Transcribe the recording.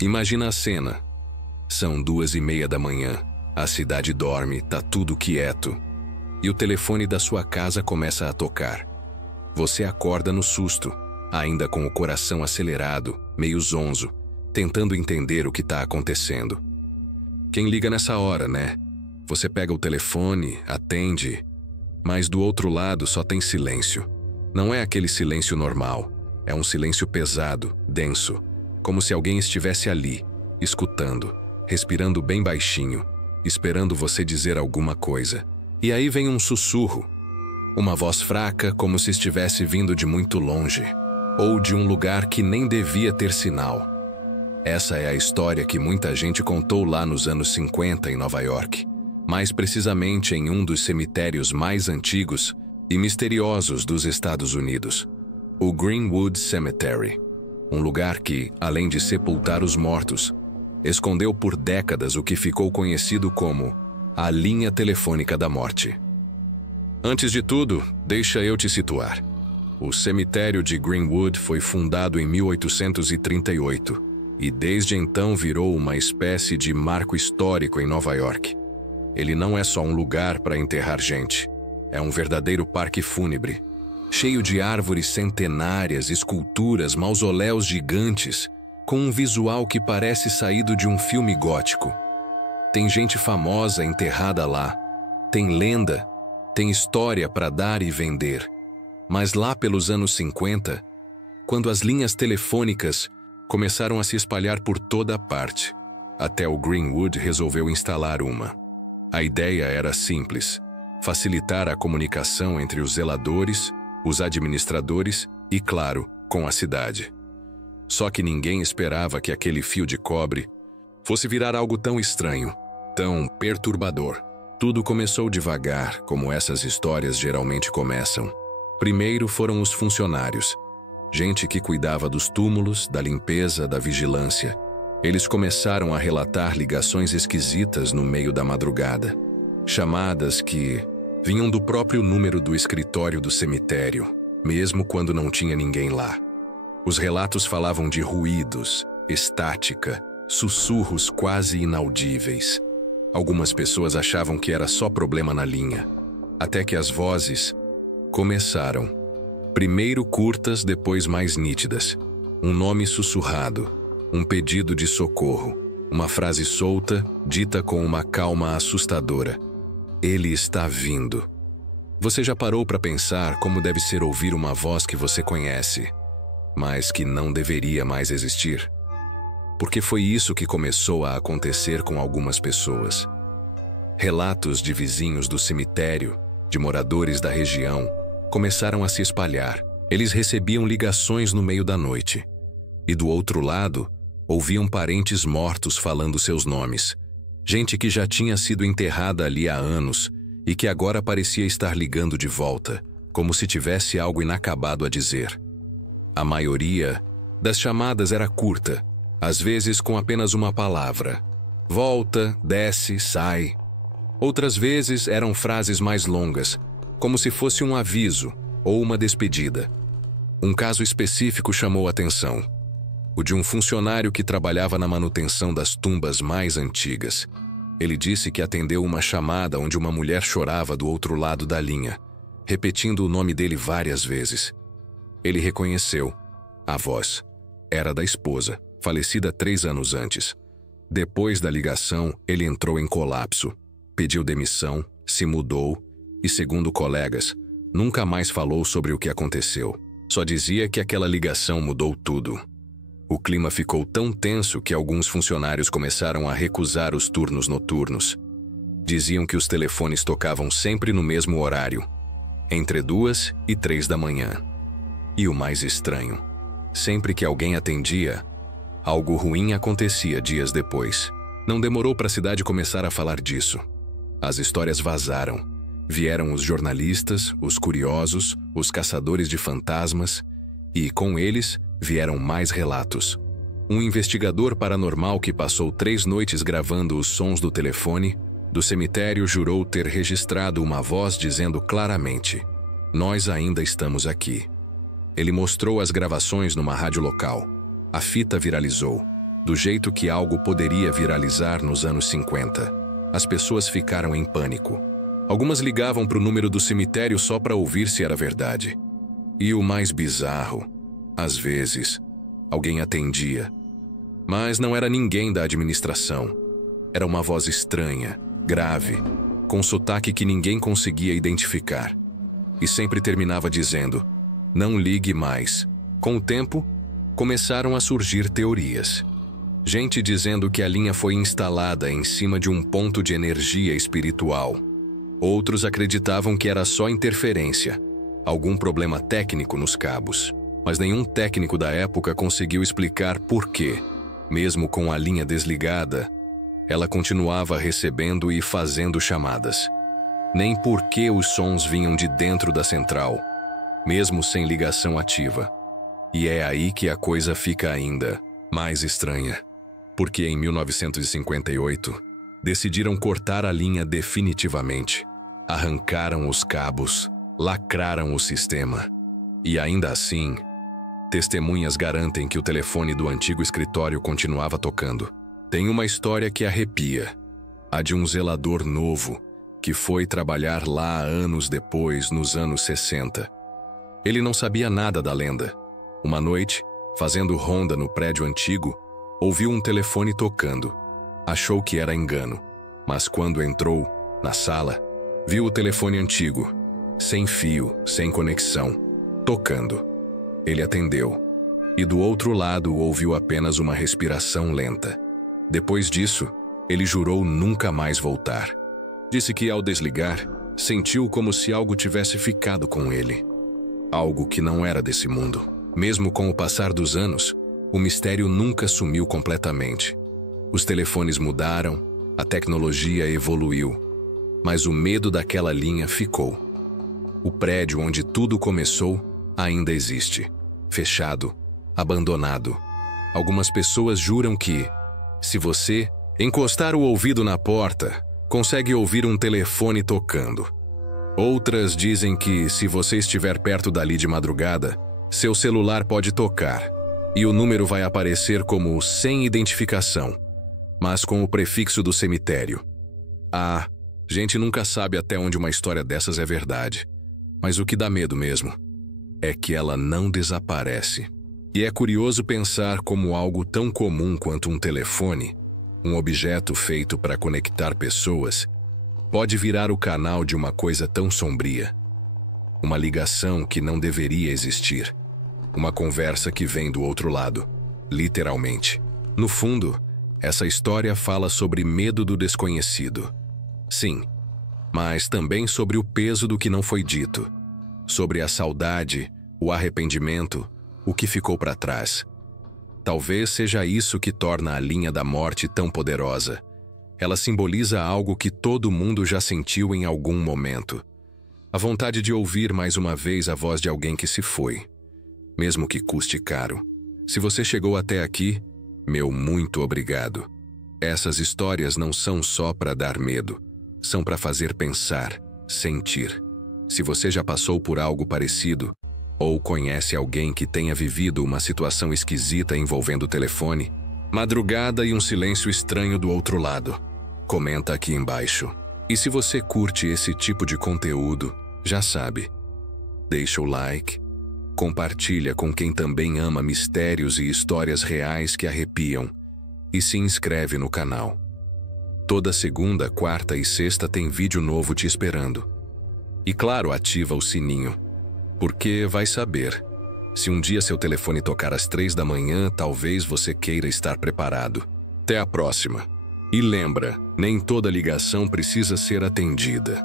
Imagina a cena. São 2:30 da manhã, a cidade dorme, tá tudo quieto. E o telefone da sua casa começa a tocar. Você acorda no susto, ainda com o coração acelerado, meio zonzo, tentando entender o que tá acontecendo. Quem liga nessa hora, né? Você pega o telefone, atende, mas do outro lado só tem silêncio. Não é aquele silêncio normal, é um silêncio pesado, denso, como se alguém estivesse ali, escutando, respirando bem baixinho, esperando você dizer alguma coisa. E aí vem um sussurro, uma voz fraca como se estivesse vindo de muito longe, ou de um lugar que nem devia ter sinal. Essa é a história que muita gente contou lá nos anos 50 em Nova York, mais precisamente em um dos cemitérios mais antigos e misteriosos dos Estados Unidos, o Greenwood Cemetery, um lugar que, além de sepultar os mortos, escondeu por décadas o que ficou conhecido como a linha telefônica da morte. Antes de tudo, deixa eu te situar. O cemitério de Greenwood foi fundado em 1838 e desde então virou uma espécie de marco histórico em Nova York. Ele não é só um lugar para enterrar gente, é um verdadeiro parque fúnebre, cheio de árvores centenárias, esculturas, mausoléus gigantes, com um visual que parece saído de um filme gótico. Tem gente famosa enterrada lá, tem lenda, tem história para dar e vender. Mas lá pelos anos 50, quando as linhas telefônicas começaram a se espalhar por toda a parte, até o Greenwood resolveu instalar uma. A ideia era simples: facilitar a comunicação entre os zeladores, os administradores e, claro, com a cidade. Só que ninguém esperava que aquele fio de cobre fosse virar algo tão estranho, tão perturbador. Tudo começou devagar, como essas histórias geralmente começam. Primeiro foram os funcionários, gente que cuidava dos túmulos, da limpeza, da vigilância. Eles começaram a relatar ligações esquisitas no meio da madrugada, chamadas que vinham do próprio número do escritório do cemitério, mesmo quando não tinha ninguém lá. Os relatos falavam de ruídos, estática, sussurros quase inaudíveis. Algumas pessoas achavam que era só problema na linha, até que as vozes começaram. Primeiro curtas, depois mais nítidas. Um nome sussurrado, um pedido de socorro, uma frase solta, dita com uma calma assustadora. Ele está vindo. Você já parou para pensar como deve ser ouvir uma voz que você conhece, mas que não deveria mais existir? Porque foi isso que começou a acontecer com algumas pessoas. Relatos de vizinhos do cemitério, de moradores da região, começaram a se espalhar. Eles recebiam ligações no meio da noite. E do outro lado, ouviam parentes mortos falando seus nomes. Gente que já tinha sido enterrada ali há anos e que agora parecia estar ligando de volta, como se tivesse algo inacabado a dizer. A maioria das chamadas era curta, às vezes com apenas uma palavra. Volta, desce, sai. Outras vezes eram frases mais longas, como se fosse um aviso ou uma despedida. Um caso específico chamou a atenção: o de um funcionário que trabalhava na manutenção das tumbas mais antigas. Ele disse que atendeu uma chamada onde uma mulher chorava do outro lado da linha, repetindo o nome dele várias vezes. Ele reconheceu. A voz era da esposa, falecida 3 anos antes. Depois da ligação, ele entrou em colapso, pediu demissão, se mudou e, segundo colegas, nunca mais falou sobre o que aconteceu. Só dizia que aquela ligação mudou tudo. O clima ficou tão tenso que alguns funcionários começaram a recusar os turnos noturnos. Diziam que os telefones tocavam sempre no mesmo horário, entre 2 e 3 da manhã. E o mais estranho, sempre que alguém atendia, algo ruim acontecia dias depois. Não demorou para a cidade começar a falar disso. As histórias vazaram. Vieram os jornalistas, os curiosos, os caçadores de fantasmas e, com eles, vieram mais relatos. Um investigador paranormal que passou 3 noites gravando os sons do telefone do cemitério jurou ter registrado uma voz dizendo claramente: "Nós ainda estamos aqui." Ele mostrou as gravações numa rádio local. A fita viralizou. do jeito que algo poderia viralizar nos anos 50. As pessoas ficaram em pânico. Algumas ligavam para o número do cemitério só para ouvir se era verdade. E o mais bizarro, às vezes, alguém atendia. Mas não era ninguém da administração. Era uma voz estranha, grave, com sotaque que ninguém conseguia identificar. E sempre terminava dizendo: "Não ligue mais." Com o tempo, começaram a surgir teorias. Gente dizendo que a linha foi instalada em cima de um ponto de energia espiritual. Outros acreditavam que era só interferência, algum problema técnico nos cabos. Mas nenhum técnico da época conseguiu explicar por quê, mesmo com a linha desligada, ela continuava recebendo e fazendo chamadas. Nem por que os sons vinham de dentro da central, mesmo sem ligação ativa. E é aí que a coisa fica ainda mais estranha. Porque em 1958, decidiram cortar a linha definitivamente. Arrancaram os cabos, lacraram o sistema. E ainda assim, testemunhas garantem que o telefone do antigo escritório continuava tocando. Tem uma história que arrepia. A de um zelador novo, que foi trabalhar lá anos depois, nos anos 60. Ele não sabia nada da lenda. Uma noite, fazendo ronda no prédio antigo, ouviu um telefone tocando. Achou que era engano, mas quando entrou na sala, viu o telefone antigo, sem fio, sem conexão, tocando. Ele atendeu, e do outro lado ouviu apenas uma respiração lenta. Depois disso, ele jurou nunca mais voltar. Disse que ao desligar, sentiu como se algo tivesse ficado com ele. Algo que não era desse mundo. Mesmo com o passar dos anos, o mistério nunca sumiu completamente. Os telefones mudaram, a tecnologia evoluiu, mas o medo daquela linha ficou. O prédio onde tudo começou ainda existe, fechado, abandonado. Algumas pessoas juram que, se você encostar o ouvido na porta, consegue ouvir um telefone tocando. Outras dizem que, se você estiver perto dali de madrugada, seu celular pode tocar, e o número vai aparecer como sem identificação, mas com o prefixo do cemitério. Gente nunca sabe até onde uma história dessas é verdade. Mas o que dá medo mesmo é que ela não desaparece. E é curioso pensar como algo tão comum quanto um telefone, um objeto feito para conectar pessoas, pode virar o canal de uma coisa tão sombria. Uma ligação que não deveria existir. Uma conversa que vem do outro lado, literalmente. No fundo, essa história fala sobre medo do desconhecido. Sim, mas também sobre o peso do que não foi dito. Sobre a saudade, o arrependimento, o que ficou para trás. Talvez seja isso que torna a linha da morte tão poderosa. Ela simboliza algo que todo mundo já sentiu em algum momento. A vontade de ouvir mais uma vez a voz de alguém que se foi. Mesmo que custe caro. Se você chegou até aqui, meu muito obrigado. Essas histórias não são só para dar medo. São para fazer pensar, sentir. Se você já passou por algo parecido, ou conhece alguém que tenha vivido uma situação esquisita envolvendo o telefone, madrugada e um silêncio estranho do outro lado, comenta aqui embaixo. E se você curte esse tipo de conteúdo, já sabe, deixa o like, compartilha com quem também ama mistérios e histórias reais que arrepiam, e se inscreve no canal. Toda segunda, quarta e sexta tem vídeo novo te esperando. E claro, ativa o sininho, porque vai saber. Se um dia seu telefone tocar às 3 da manhã, talvez você queira estar preparado. Até a próxima. E lembra, nem toda ligação precisa ser atendida.